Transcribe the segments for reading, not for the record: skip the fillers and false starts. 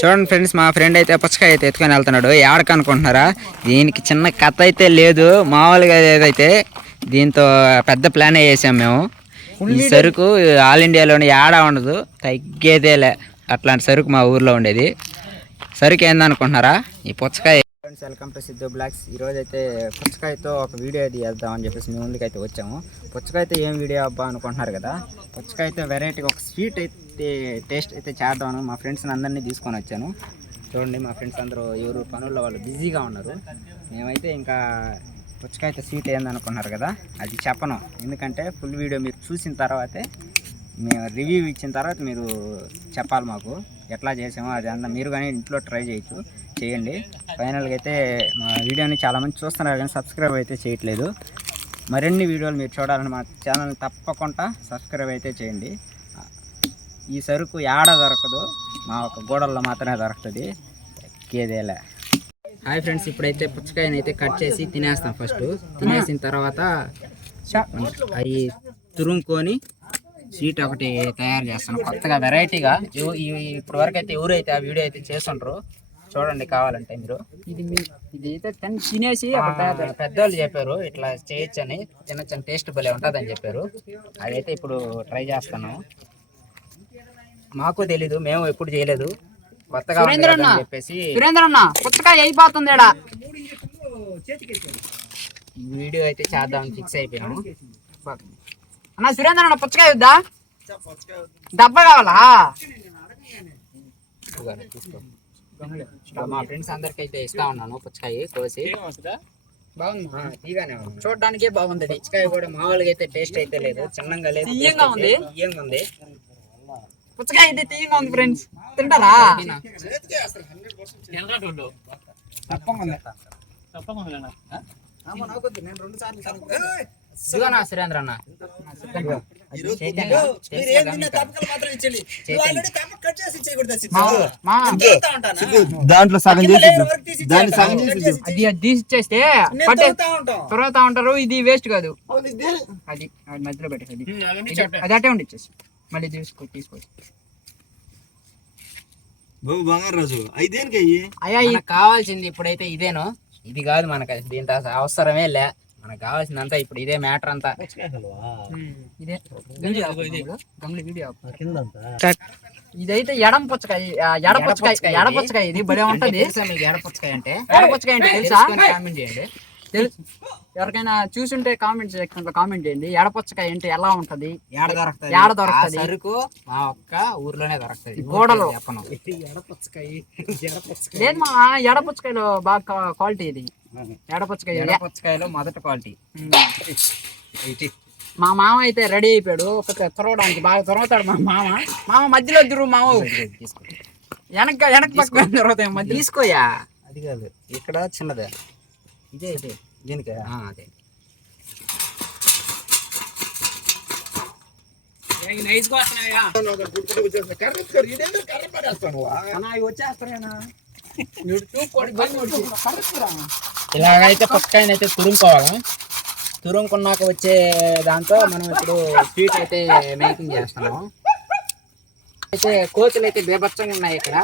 చూడండి ఫ్రెండ్స్, మా ఫ్రెండ్ అయితే పుచ్చకాయ అయితే ఎత్తుకొని వెళ్తున్నాడు. ఏడక అనుకుంటున్నారా? దీనికి చిన్న కథ అయితే లేదు, మామూలుగా ఏదైతే దీంతో పెద్ద ప్లాన్ వేసాం మేము. ఈ సరుకు ఆల్ ఇండియాలోని ఏడా ఉండదు, తగ్గేదేలే అట్లాంటి సరుకు మా ఊర్లో ఉండేది. సరుకు ఏందనుకుంటున్నారా? ఈ పుచ్చకాయ. Friends, welcome to Siddhu blogs. ఈరోజు అయితే పుచ్చకాయతో ఒక వీడియో అయితే చేద్దామని చెప్పేసి మీ ముందుకు అయితే వచ్చాము. పుచ్చకాయతో ఏం వీడియో అబ్బా అనుకుంటున్నారు కదా. పుచ్చకాయతో వెరైటీగా ఒక స్వీట్ అయితే టేస్ట్ అయితే చేద్దామని మా ఫ్రెండ్స్ని అందరినీ తీసుకొని వచ్చాను. చూడండి, మా ఫ్రెండ్స్ అందరూ ఎవరు పనుల్లో వాళ్ళు బిజీగా ఉన్నారు. మేమైతే ఇంకా పుచ్చకాయతో స్వీట్ ఏందనుకున్నారు కదా, అది చెప్పను. ఎందుకంటే ఫుల్ వీడియో మీరు చూసిన తర్వాతే, మేము రివ్యూ ఇచ్చిన తర్వాత మీరు చెప్పాలి మాకు ఎట్లా చేసామో. అది అంతా మీరు కానీ ఇంట్లో ట్రై చేయండి. ఫైనల్గా అయితే మా వీడియోని చాలామంది చూస్తున్నారు కానీ సబ్స్క్రైబ్ అయితే చేయట్లేదు. మరిన్ని వీడియోలు మీరు చూడాలని మా ఛానల్ని తప్పకుండా సబ్స్క్రైబ్ అయితే చేయండి. ఈ సరుకు ఏడ దొరకదు, మా ఒక గోడల్లో మాత్రమే దొరుకుతుంది, ఎక్కేదేలే. హాయ్ ఫ్రెండ్స్, ఇప్పుడైతే పుచ్చకాయని అయితే కట్ చేసి తినేస్తాం. ఫస్ట్ తినేసిన తర్వాత అవి తురుముకొని స్వీట్ ఒకటి తయారు చేస్తాను కొత్తగా వెరైటీగా. ఇప్పటి వరకు అయితే ఎవరైతే ఆ వీడియో అయితే చేస్తుంటారు చూడండి, కావాలంటే మీరు. ఇది అయితే తినేసి పెద్దవాళ్ళు చెప్పారు ఇట్లా చేయొచ్చు అని, చిన్న టేస్ట్ భలే ఉంటుందని చెప్పారు. అదైతే ఇప్పుడు ట్రై చేస్తాను. మాకు తెలీదు, మేము ఎప్పుడు చేయలేదు, కొత్తగా చెప్పేసి పుచ్చకాయ అయిపోతుంది. వీడియో అయితే చేద్దామని ఫిక్స్ అయిపోయాము. అన్న సురేంద్ర అన్న, పుచ్చకాయ వద్దా? డబ్బ కావాలా? మా ఫ్రెండ్స్ అందరికి అయితే ఇస్తా ఉన్నాను పుచ్చకాయ కోసి. చూడడానికి బాగుంది. పుచ్చకాయ కూడా మామూలుగా అయితే టేస్ట్ అయితే లేదు, చిన్నగా లేదు, తీయంగా ఉంది. పుచ్చకాయ అయితే తీయంగా ఉంది ఫ్రెండ్స్, తింటారా? సురేంద్ర అన్న, దాంట్లో సగం తీసిచ్చేస్తే తొరవుతా ఉంటారు. ఇది వేస్ట్ కాదు, అది మధ్యలో పెట్టేది, అది అట్టే ఉండి ఇచ్చేసి మళ్ళీ తీసుకోవచ్చు. అయ్యా కావాల్సింది ఇప్పుడైతే ఇదేను, ఇది కాదు మనకు. దీంతో అవసరమే లే, మనకు కావాల్సిందంతా ఇప్పుడు ఇదే మ్యాటర్ అంతా. ఇదైతే ఎడం పుచ్చకాయ, ఎడపుచ్చకాయ ఇది భలే ఉంటది. ఎడపుచ్చకాయ అంటే తెలుసా? కామెంట్ చేయండి. తెలుసు, ఎవరికైనా చూసుంటే కామెంట్ సెక్షన్ లో కామెంట్ చేయండి. ఎడపుచ్చకాయ అంటే ఎలా ఉంటది, ఏడ దొరుకుతుంది? సరుకు మా ఒక్క ఊర్లోనే దొరుకుతుంది, గోడలో. లేదు మా ఎడపుచ్చకాయలో బాగా క్వాలిటీ ఇది. ఎడపుచ్చకాయలో మొదటి క్వాలిటీ. మా మామ అయితే రెడీ అయిపోయాడు తురవడానికి, బాగా తురవుతాడు మా మామ. మధ్యలో వద్దురు మామ, వెనక పక్క తురవుతాయి మధ్య. తీసుకోయా, అది కాదు ఇక్కడ చిన్నదే, ఇదే దీనికి అదే. ఇలాగైతే పుచ్చకాయని అయితే తురుముకోవాలా. తురుముకున్నాక వచ్చే దాంతో మనం ఇప్పుడు స్వీట్ అయితే మేకింగ్ చేస్తున్నాము. అయితే కోతులు అయితే బీభత్సంగా ఉన్నాయి ఇక్కడ.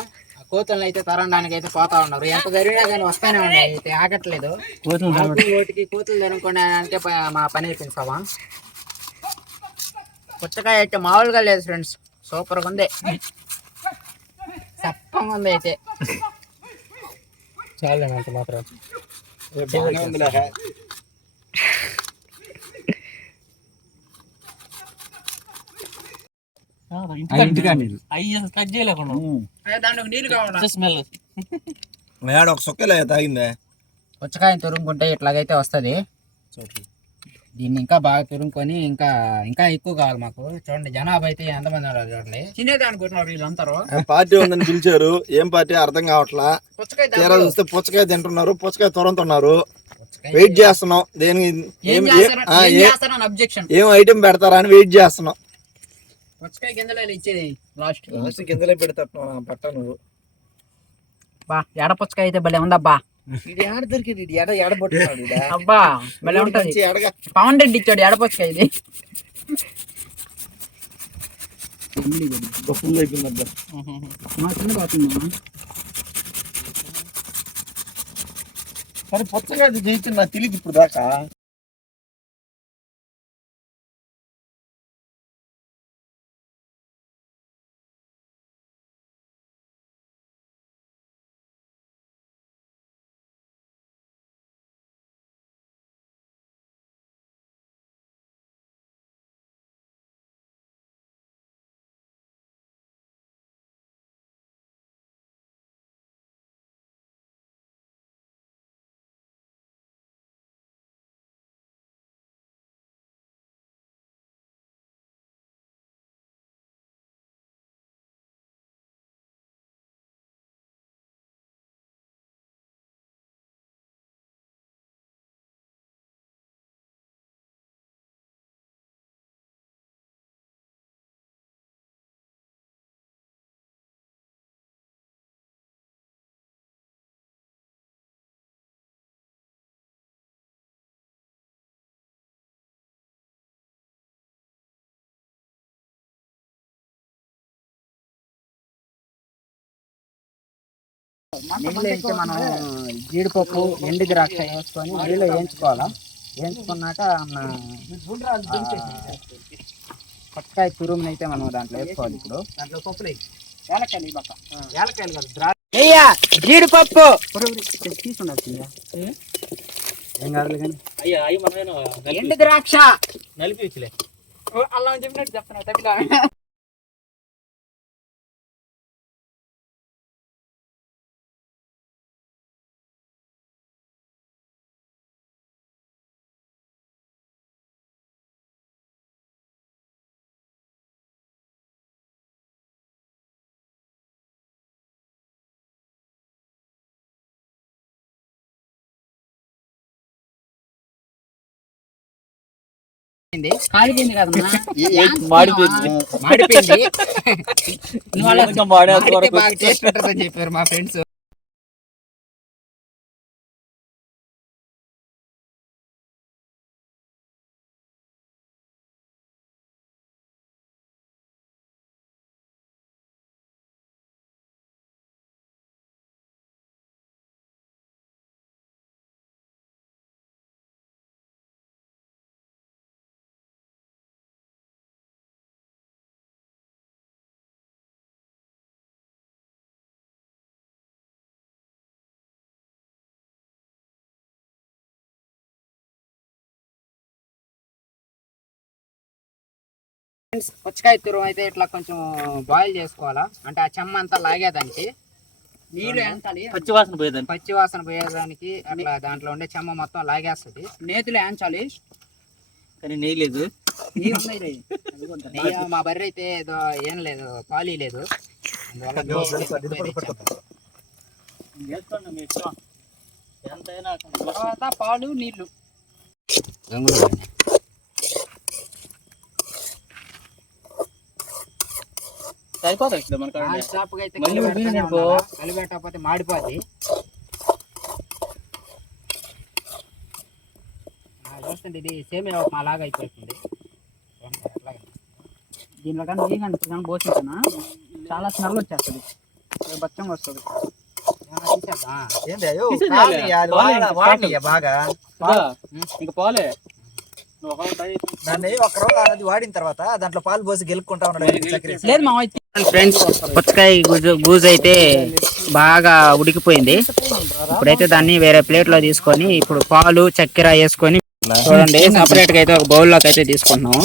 కోతులను అయితే తరగడానికి అయితే పోతా ఉన్నారు. ఎంత జరిగినా కానీ వస్తానే ఉన్నాయి, అయితే ఆగట్లేదు. ఓటికి కోతులు తరుముకునే అంటే మా పని అయిపోయింది. పుచ్చకాయ అయితే మామూలుగా లేదు ఫ్రెండ్స్, సూపర్గా ఉంది, చప్పంగా ఉంది. అయితే చాలా అంత మాత్రం పుచ్చకాయ తురుముకుంటే ఇట్లాగైతే వస్తుంది. దీన్ని ఇంకా బాగా తురుముకొని ఇంకా ఎక్కువ కావాలి మాకు. చూడండి జనాభా అయితే ఎంతమంది ఉన్నారు చూడండి. తినేది అనుకుంటున్నారు వీళ్ళందరూ. పార్టీ ఉందని పిలిచారు, ఏం పార్టీ అర్థం కావట్లా. తీరా చూస్తే పుచ్చకాయ తింటున్నారు, పుచ్చకాయ తురంతున్నారు. వెయిట్ చేస్తున్నాం, దేనికి ఏం ఐటెం పెడతారా అని వెయిట్ చేస్తున్నాం. పుచ్చకాయ గింజలు ఇచ్చేది లాస్ట్ గింజలే పెడతా పట్టాను. బా ఎడ పుచ్చకాయ అయితే భలే ఉందబ్బా. అబ్బా భలే ఉంటది. పవన్ రెడ్డి ఇచ్చాడు ఎడ పుచ్చకాయ ఇది. ఫుల్ అయిపోయింది. మరి పుచ్చకాయ జయించింది నాకు తెలియదు ఇప్పుడు దాకా. నీళ్ళు అయితే మనం జీడిపప్పు ఎండు ద్రాక్ష వేసుకొని నీళ్ళు వేయించుకోవాలా. వేయించుకున్నాక పచ్చకాయ తురుముని అయితే మనం దాంట్లో వేసుకోవాలి. ఇప్పుడు దాంట్లో పప్పులు జీడిపప్పు తీసుకుండాల్సిందా ఏం కాదు కానీ ఎండు ద్రాక్ష నలిపి అలా చెప్పినట్టు చెప్తున్నా. కాలిపోయింది కదమ్మా, మాడిపోయింది. చెప్పారు మా ఫ్రెండ్స్. పుచ్చకాయ తురుము అయితే ఇట్లా కొంచెం బాయిల్ చేసుకోవాలా. అంటే ఆ చెమ్మ అంతా లాగేదానికి నీళ్ళు ఏంచాలి, పచ్చి వాసన పోయేదానికి. అట్లా దాంట్లో ఉండే చెమ్మ మొత్తం లాగేస్తుంది. నేతులు ఏంచాలి కానీ నెయ్యి లేదు. నెయ్యి మా బర్రె అయితే ఏదో ఏం లేదు, పాలు లేదు. తర్వాత పాలు నీళ్లు కలిపెట్టకపోతే మాడిపోద్ది. చూస్తుంది ఇది సేమియా ఉప్మా లాగా అయిపోతుంది. దీనిలో కానీ నెయ్యి కానీ పోసింటున్నా చాలా స్మెల్ వచ్చేస్తుంది, బచ్చంగా వస్తుంది. బాగా ఇంకా పోలే అది వాడిన తర్వాత దాంట్లో పాలు పోసి గెలుక్కుంటా ఉన్నాడు. ఫ్రెండ్స్, పుచ్చకాయ గూజు అయితే బాగా ఉడికిపోయింది. ఇప్పుడైతే దాన్ని వేరే ప్లేట్ లో తీసుకొని ఇప్పుడు పాలు చక్కెర వేసుకొని చూడండి సపరేట్ గా అయితే ఒక బౌల్లోకి అయితే తీసుకుంటున్నాము.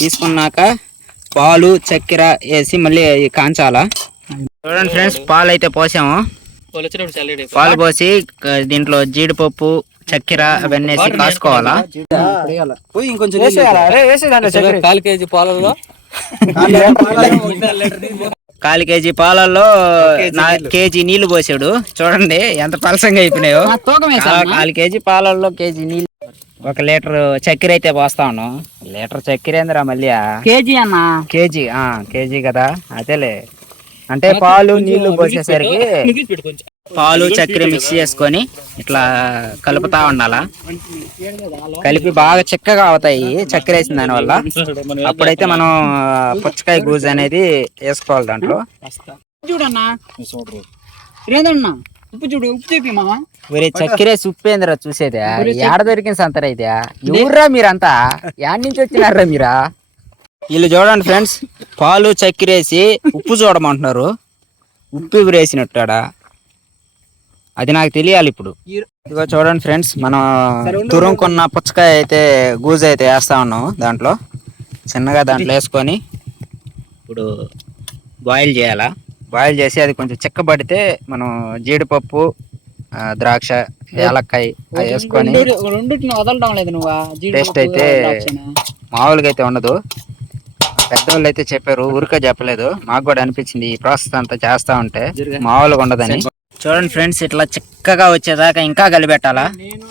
తీసుకున్నాక పాలు చక్కెర వేసి మళ్ళీ కాంచాలా. చూడండి ఫ్రెండ్స్, పాలు అయితే పోసాము. పాలు పోసి దీంట్లో జీడిపప్పు చక్కెర అవన్నీ వేసి కాసుకోవాలా. ఇంకొంచెం 1/4 కేజీ పాలలో 1/4 కేజీ పాలల్లో కేజీ నీళ్లు పోసాడు. చూడండి ఎంత పలసంగా అయిపోయినాయో. 1/4 కేజీ పాలల్లో కేజీ నీళ్ళు. 1 లీటర్ చక్కెర అయితే పోస్తా ఉన్నాం. లీటర్ చక్కెర ఏందిరా మళ్ళీ కేజీ అన్న? కేజీ కదా, అదేలే అంటే పాలు నీళ్లు పోసేసరికి పాలు చక్కెర మిక్స్ చేసుకొని ఇట్లా కలుపుతా ఉండాలా. కలిపి బాగా చిక్కగా అవుతాయి చక్కెర వేసిన దానివల్ల. అప్పుడైతే మనం పుచ్చకాయ గూజు అనేది వేసుకోవాలి దాంట్లో. చూడన్నా ఏందన్నా ఉప్పు చూడు, ఉప్పు చెప్పి మా ఒరే చక్కెర ఉప్పేంద్రా చూసేదే. ఏడ దొరికిన సంతర అయితే ఎవర్రా మీరంతా? యాడ్ నుంచి వచ్చినారా మీరా? వీళ్ళు చూడండి ఫ్రెండ్స్, పాలు చక్కెర వేసి ఉప్పు చూడమంటున్నారు. ఉప్పు వేసినట్టాడా అది నాకు తెలియాలి ఇప్పుడు. ఇదిగో చూడండి ఫ్రెండ్స్, మనం తురుముకున్న పుచ్చకాయ అయితే గూజు అయితే వేస్తా ఉన్నాం. దాంట్లో చిన్నగా దాంట్లో వేసుకొని ఇప్పుడు బాయిల్ చేయాలా. బాయిల్ చేసి అది కొంచెం చిక్కబడితే మనం జీడిపప్పు, ద్రాక్ష, యాలక్కాయ అవి వేసుకొని రెండింటిని వదలడం లేదు నువ్వు. టేస్ట్ అయితే మామూలుగా అయితే ఉండదు. పెద్దవాళ్ళు అయితే చెప్పారు, ఊరికే చెప్పలేదు. మాకు కూడా అనిపించింది ఈ ప్రాసెస్ అంతా చేస్తా ఉంటే మామూలుగా ఉండదని. చూడండి ఫ్రెండ్స్, ఇట్లా చిక్కగా వచ్చేదాకా ఇంకా కలిపెట్టాలా.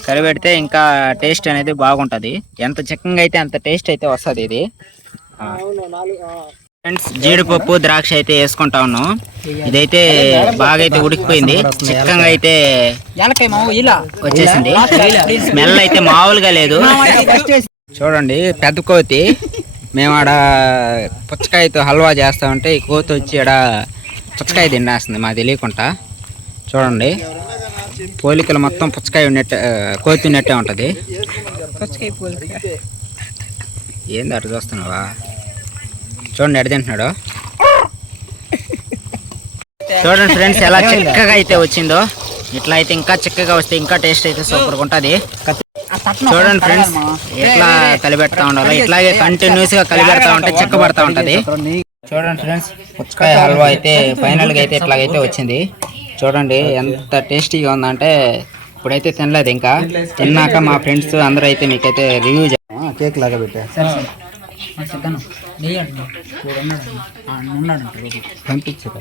కలిపెడితే ఇంకా టేస్ట్ అనేది బాగుంటది. ఎంత చిక్కగా అయితే అంత టేస్ట్ అయితే వస్తుంది ఇది. ఫ్రెండ్స్, జీడిపప్పు ద్రాక్ష అయితే వేసుకుంటా ఉన్నాం. ఇదైతే బాగా అయితే ఉడికిపోయింది. చిక్కగా అయితే వచ్చేసింది. స్మెల్ అయితే మామూలుగా లేదు. చూడండి, పెద్ద కోతి. మేము ఆడ పుచ్చకాయతో హల్వా చేస్తా ఉంటే ఈ కోతి వచ్చి ఆడ పుచ్చకాయ తినేస్తుంది మాకు తెలియకుండా. చూడండి, పోలికలు మొత్తం పుచ్చకాయ ఉన్నట్టే, కోతి ఉన్నట్టే ఉంటుంది. ఏంది అటు చూస్తున్నావా? చూడండి ఎడ తింటున్నాడు. చూడండి ఫ్రెండ్స్, ఎలా చిక్కగా అయితే వచ్చిందో. ఇట్లా అయితే ఇంకా చిక్కగా వస్తే ఇంకా టేస్ట్ అయితే సూపర్గా ఉంటుంది. చూడండి ఫ్రెండ్స్, ఎట్లా కలిపెడతా ఉండాలి. ఇట్లాగే కంటిన్యూస్ గా కలిపెడతా ఉంటే చిక్కబడతా ఉంటది. చూడండి ఫ్రెండ్స్, పుచ్చకాయ హల్వా అయితే ఫైనల్ గా అయితే ఇట్లాగైతే వచ్చింది. చూడండి ఎంత టేస్టీగా ఉందంటే. ఇప్పుడైతే తినలేదు, ఇంకా తిన్నాక మా ఫ్రెండ్స్ అందరూ అయితే మీకైతే రివ్యూ కేక్ లాగా పెట్టా పంపించారు.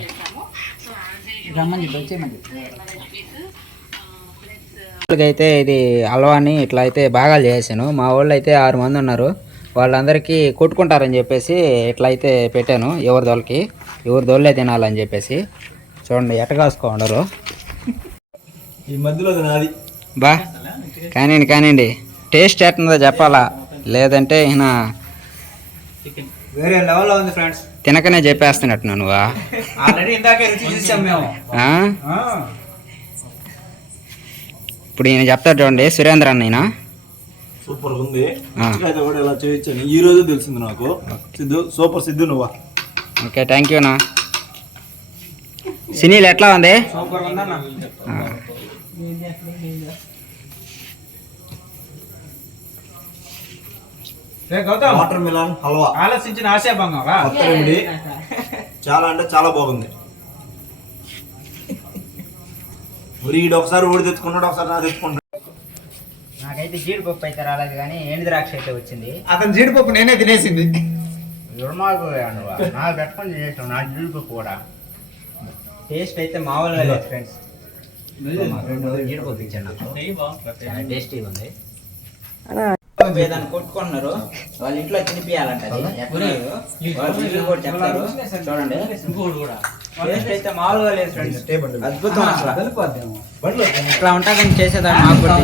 అయితే ఇది హల్వాని ఇట్లా అయితే బాగా చేసాను. మా వాళ్ళు అయితే 6 మంది ఉన్నారు. వాళ్ళందరికీ కొట్టుకుంటారని చెప్పేసి ఇట్లా అయితే పెట్టాను. ఎవరి దోళ్ళే తినాలని చెప్పేసి. చూడండి ఎట్ట కాసుకోండరు. ఈ మధ్యలో నాది బా కానివ్వండి. టేస్ట్ ఎట్టుందో చెప్పాలా, లేదంటే ఈయన వేరే లెవెల్లో ఉంది ఫ్రెండ్స్. తినకనే చెప్పేస్తున్నట్టు నువ్వా? ఇప్పుడు ఈయన చెప్తాడు చూడండి, సురేంద్ర అన్న. సూపర్ ఉంది. కూడా ఇలా చేయొచ్చని ఈ రోజు తెలిసింది నాకు. సిద్ధు సూపర్. సిద్ధు నువ్వా? ఓకే, థ్యాంక్ యూ నా. సినీల్ ఎట్లా ఉంది? సూపర్ ఉందన్న. వాటర్ మిలన్ హల్వా ఆలోచించిన ఆశాభంగా చాలా అంటే చాలా బాగుంది. వీడు ఒకసారి ఊడి తెచ్చుకున్నాడు, ఒకసారి నా తెచ్చుకున్నాడు. నాకైతే జీడిపప్పు అయితే రాలేదు, కానీ ఎండు ద్రాక్ష అయితే వచ్చింది. అతను జీడిపప్పు నేనే తినేసింది. నాకు పెట్టుకొని చేసాం నా జీడిపప్పు కూడా. టేస్ట్ అయితే మామూలుగా లేదు ఫ్రెండ్స్. మా ఫ్రెండ్ జీడిపప్పు ఇచ్చాను నాకు, చాలా టేస్టీగా ఉంది. ఏదైనా కొట్టుకుంటున్నారు, వాళ్ళ ఇంట్లో తినిపియాలంట. చెప్తారు చూడండి. టేస్ట్ అయితే మామూలుగా లేదు ఫ్రెండ్స్, అద్భుతం. అసలు ఇట్లా ఉంటుందని చేసేదాన్ని నాకు కూడా.